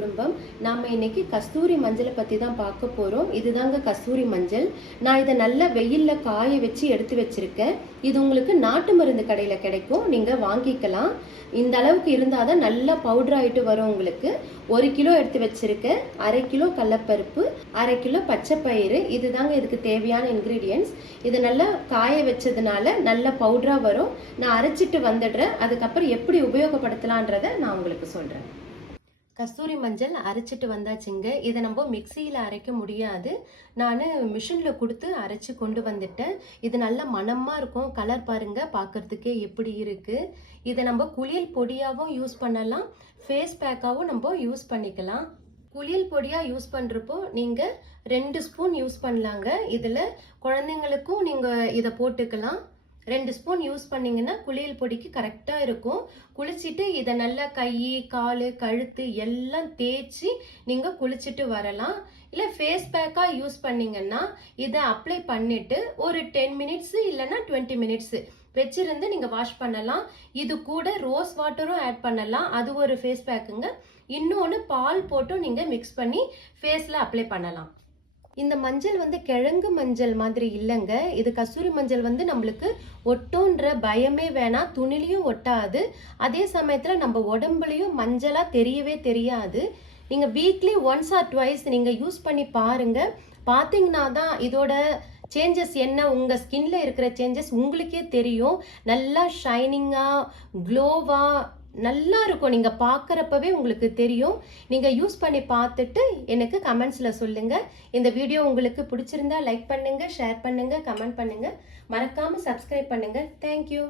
குடும்பம். நாம இன்னைக்கு கஸ்தூரி மஞ்சளை பத்தி தான் பார்க்க போறோம். இதுதாங்க கஸ்தூரி மஞ்சள். நான் இதை நல்லா வெயில்ல காய வச்சு எடுத்து வச்சிருக்கேன். இது உங்களுக்கு நாட்டு மருந்து கடையில கிடைக்கும், நீங்க வாங்கிக்கலாம். இந்த அளவுக்கு இருந்தாதான் நல்லா பவுடர் ஆயிட்டு வரும் உங்களுக்கு. 1 கிலோ எடுத்து வச்சிருக்கேன். 1/2 கிலோ கடலைப்பருப்பு, 1/2 கிலோ பச்சை பயிறு, இதுதாங்க இதுக்கு தேவையான இன்கிரீடியன்ஸ். இது நல்லா காய வச்சதுனால நல்ல பவுடரா வரும். நான் அரைச்சிட்டு வந்துடுறேன். அதுக்கப்புறம் எப்படி உபயோகப்படுத்தலான்றதை நான் உங்களுக்கு சொல்றேன். கஸ்தூரி மஞ்சள் அரைச்சிட்டு வந்தாச்சுங்க. இதை நம்ம மிக்சியில் அரைக்க முடியாது. நான் மிஷினில் கொடுத்து அரைச்சி கொண்டு வந்துட்டேன். இது நல்ல மணமாக இருக்கும். கலர் பாருங்க, பார்க்கறதுக்கே எப்படி இருக்கு. இதை நம்ம குளியல் பொடியாகவும் யூஸ் பண்ணலாம், ஃபேஸ் பேக்காகவும் நம்ம யூஸ் பண்ணிக்கலாம். குளியல் பொடியாக யூஸ் பண்ணுறப்போ நீங்கள் 2 ஸ்பூன் யூஸ் பண்ணலாங்க. இதில் குழந்தைங்களுக்கும் நீங்கள் இதை போட்டுக்கலாம். 2 ஸ்பூன் யூஸ் பண்ணிங்கன்னா குளியல் பொடிக்கு கரெக்டாக இருக்கும். குளிச்சுட்டு இதை நல்லா கை, கால், கழுத்து எல்லாம் தேய்ச்சி நீங்கள் குளிச்சுட்டு வரலாம். இல்லை ஃபேஸ் பேக்காக யூஸ் பண்ணிங்கன்னா இதை அப்ளை பண்ணிவிட்டு ஒரு 10 மினிட்ஸு இல்லைன்னா 20 மினிட்ஸு வச்சிருந்து நீங்கள் வாஷ் பண்ணலாம். இது கூட ரோஸ் வாட்டரும் ஆட் பண்ணலாம், அது ஒரு ஃபேஸ் பேக்குங்க. இன்னொன்று பால் போட்டும் நீங்கள் மிக்ஸ் பண்ணி ஃபேஸில் அப்ளை பண்ணலாம். இந்த மஞ்சள் கிழங்கு மஞ்சள் மாதிரி இல்லைங்க. இது கஸ்தூரி மஞ்சள் நம்மளுக்கு ஒட்டுன்ற பயமே வேணாம். துணிலையும் ஒட்டாது. அதே சமயத்தில் நம்ம உடம்புலையும் மஞ்சளாக தெரியவே தெரியாது. நீங்கள் வீக்லி 1 or 2 நீங்கள் யூஸ் பண்ணி பாருங்க. பார்த்தீங்கன்னா தான் இதோட சேஞ்சஸ் என்ன, உங்கள் ஸ்கின்ல இருக்கிற சேஞ்சஸ் உங்களுக்கே தெரியும். நல்லா ஷைனிங்காக, க்ளோவாக நல்லா இருக்கும். நீங்கள் பார்க்குறப்பவே உங்களுக்கு தெரியும். நீங்கள் யூஸ் பண்ணி பார்த்துட்டு எனக்கு கமெண்ட்ஸில் சொல்லுங்கள். இந்த வீடியோ உங்களுக்கு பிடிச்சிருந்தா லைக் பண்ணுங்கள், ஷேர் பண்ணுங்கள், கமெண்ட் பண்ணுங்கள். மறக்காமல் சப்ஸ்கிரைப் பண்ணுங்கள். தேங்க்யூ.